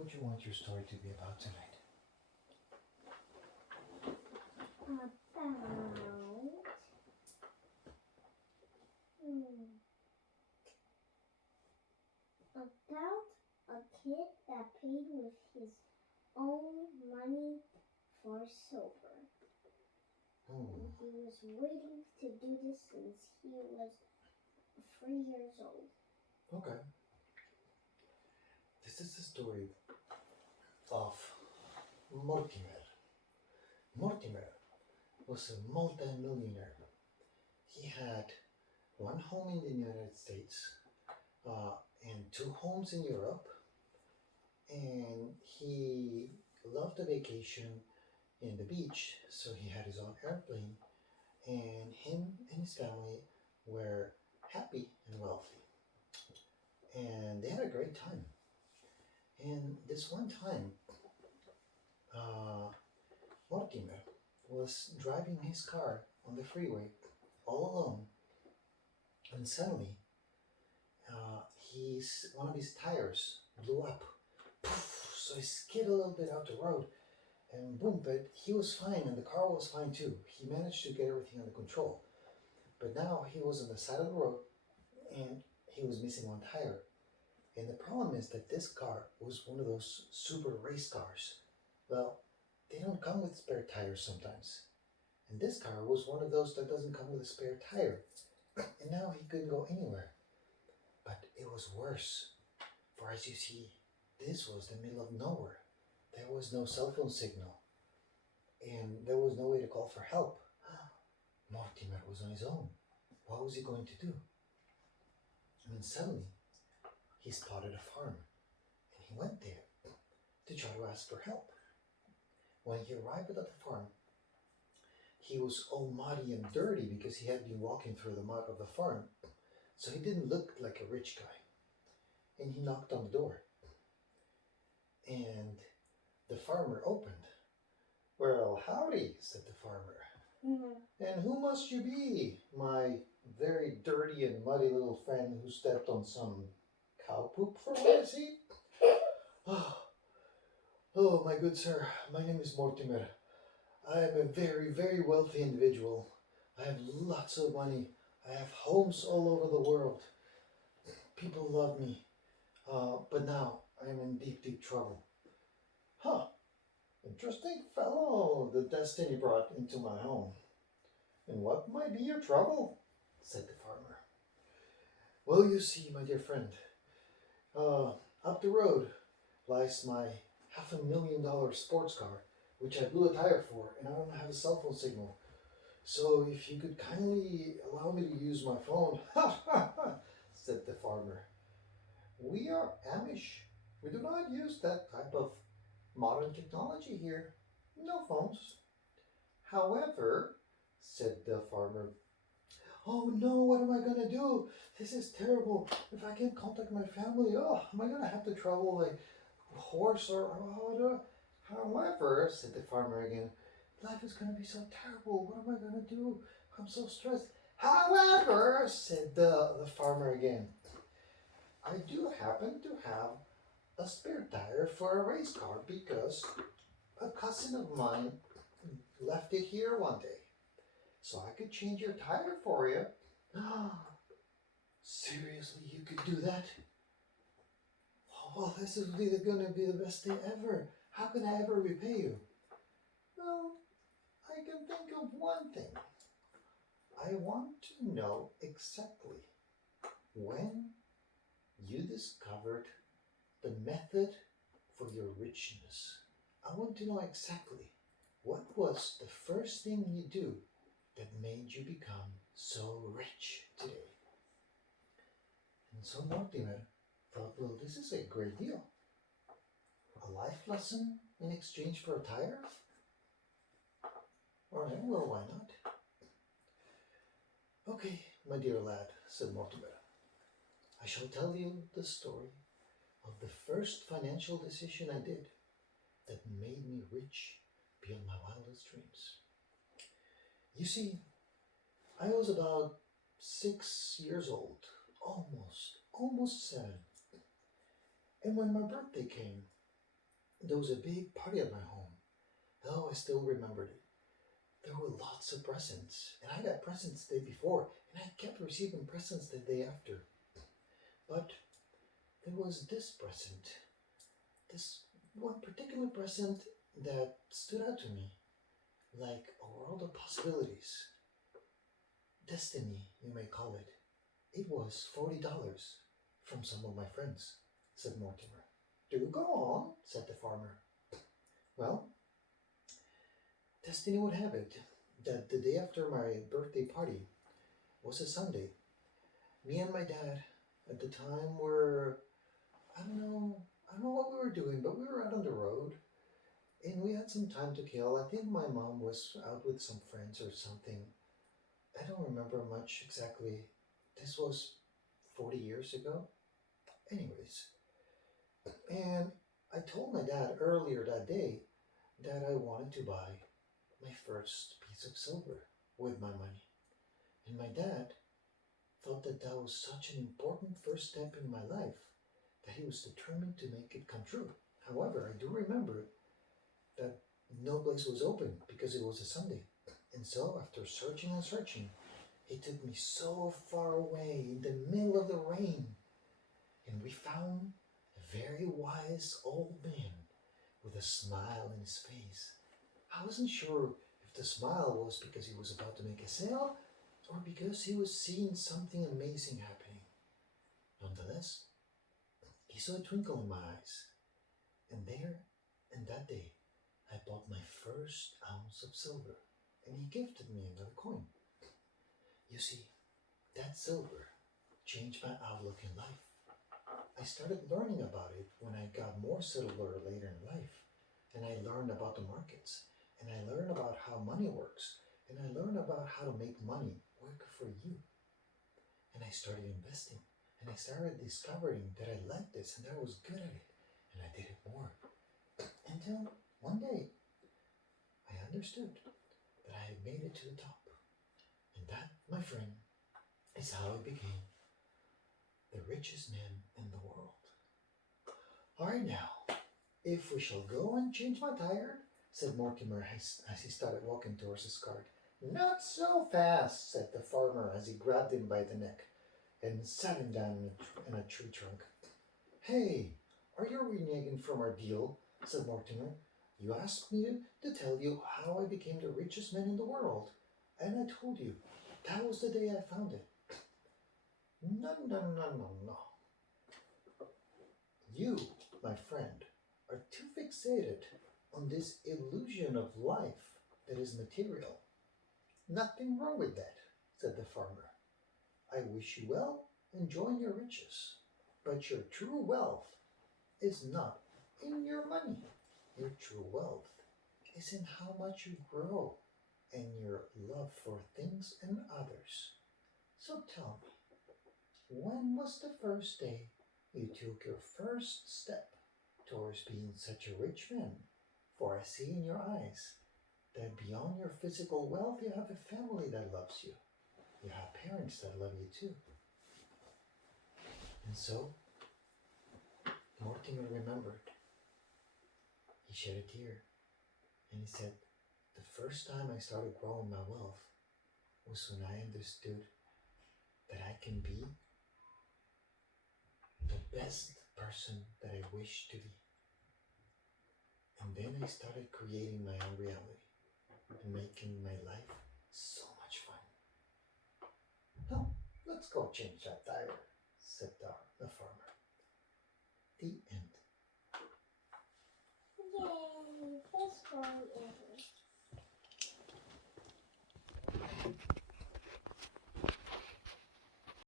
would you want your story to be about tonight? About about a kid that paid with his own money for silver. Hmm. He was waiting to do this since he was 3 years old. Okay. This is the story of Mortimer. Mortimer was a multi-millionaire. He had one home in the United States uh, and two homes in Europe, and he loved the vacation in the beach, so he had his own airplane, and him and his family were happy and wealthy, and they had a great time. And this one time, uh, Mortimer was driving his car on the freeway all alone, and suddenly, one of his tires blew up. Poof, so he skid a little bit out the road, and boom! But he was fine, and the car was fine too. He managed to get everything under control. But now he was on the side of the road, and he was missing one tire. And the problem is that this car was one of those super race cars. Well, they don't come with spare tires sometimes. And this car was one of those that doesn't come with a spare tire. And now he couldn't go anywhere. But it was worse. For as you see, this was the middle of nowhere. There was no cell phone signal. And there was no way to call for help. Mortimer was on his own. What was he going to do? And then suddenly, he spotted a farm. And he went there to try to ask for help. When he arrived at the farm, he was all muddy and dirty because he had been walking through the mud of the farm. So he didn't look like a rich guy. And he knocked on the door. And the farmer opened. "Well, howdy," said the farmer. "And who must you be, my very dirty and muddy little friend who stepped on some cow poop for what I see?" Oh, my good sir, my name is Mortimer. I am a very, very wealthy individual. I have lots of money. I have homes all over the world. People love me. But now I am in deep, deep trouble." "Huh, interesting fellow the destiny brought into my home. And what might be your trouble?" said the farmer. "Well, you see, my dear friend, up the road lies my $500,000 sports car, which I blew a tire for, and I don't have a cell phone signal. So if you could kindly allow me to use my phone," said the farmer. "We are Amish. We do not use that type of modern technology here. No phones." "However," said the farmer, "oh no, what am I going to do? This is terrible. If I can't contact my family, am I going to have to travel like a horse or how do However," said the farmer again, "life is going to be so terrible. What am I going to do? I'm so stressed." "However," said the farmer again, "I do happen to have a spare tire for a race car because a cousin of mine left it here one day. So I could change your tire for you." "Seriously, you could do that? Oh, well, this is really going to be the best day ever. How can I ever repay you?" "Well, I can think of one thing. I want to know exactly when you discovered the method for your richness. I want to know exactly what was the first thing you do that made you become so rich today." And so Mortimer thought, well, this is a great deal. A life lesson in exchange for a tire? All right, well, why not? "Okay, my dear lad," said Mortimer, "I shall tell you the story of the first financial decision I did that made me rich beyond my wildest dreams. You see, I was about 6 years old, almost 7. And when my birthday came, There was a big party at my home. Oh, I still remembered it. There were lots of presents, and I got presents the day before, and I kept receiving presents the day after. But there was this present, this one particular present that stood out to me like a world of possibilities. Destiny, you may call it. It was $40 from some of my friends, said Mortimer. Do go on, said the farmer. Well, destiny would have it that the day after my birthday party was a Sunday. Me and my dad at the time were, I don't know what we were doing, but we were out on the road and we had some time to kill. I think my mom was out with some friends or something. I don't remember much exactly. This was 40 years ago. Anyways, and I told my dad earlier that day that I wanted to buy my first piece of silver with my money. And my dad thought that that was such an important first step in my life that he was determined to make it come true. However, I do remember that no place was open because it was a Sunday. And so, after searching and searching, he took me so far away in the middle of the rain, and we found a very wise old man with a smile in his face. I wasn't sure if the smile was because he was about to make a sale or because he was seeing something amazing happening. Nonetheless, he saw a twinkle in my eyes, and there, and that day, I bought my first ounce of silver, and he gifted me another coin. You see, that silver changed my outlook in life. I started learning about it when I got more silver later in life, and I learned about the markets, and I learned about how money works, and I learned about how to make money work for you. And I started investing, and I started discovering that I liked this and that I was good at it, and I did it more. Until one day, I understood that I had made it to the top. And that, my friend, is how I became the richest man in the world. All right, now, if we shall go and change my tire, said Mortimer as he started walking towards his cart. Not so fast, said the farmer as he grabbed him by the neck and sat him down in a tree trunk. Hey, are you reneging from our deal? Said Mortimer. You asked me to tell you how I became the richest man in the world, and I told you that was the day I found it. No, no, no, no, no. You, my friend, are too fixated on this illusion of life that is material. Nothing wrong with that, said the farmer. I wish you well, enjoying your riches. But your true wealth is not in your money. Your true wealth is in how much you grow and your love for things and others. So tell me, when was the first day you took your first step towards being such a rich man? For I see in your eyes that beyond your physical wealth, you have a family that loves you. You have parents that love you too. And so, Mortimer remembered. He shed a tear and he said, the first time I started growing my wealth was when I understood that I can be the best person that I wish to be. And then I started creating my own reality and making my life so much fun. Now, let's go change that tire, said the farmer. The end. Yay! This story is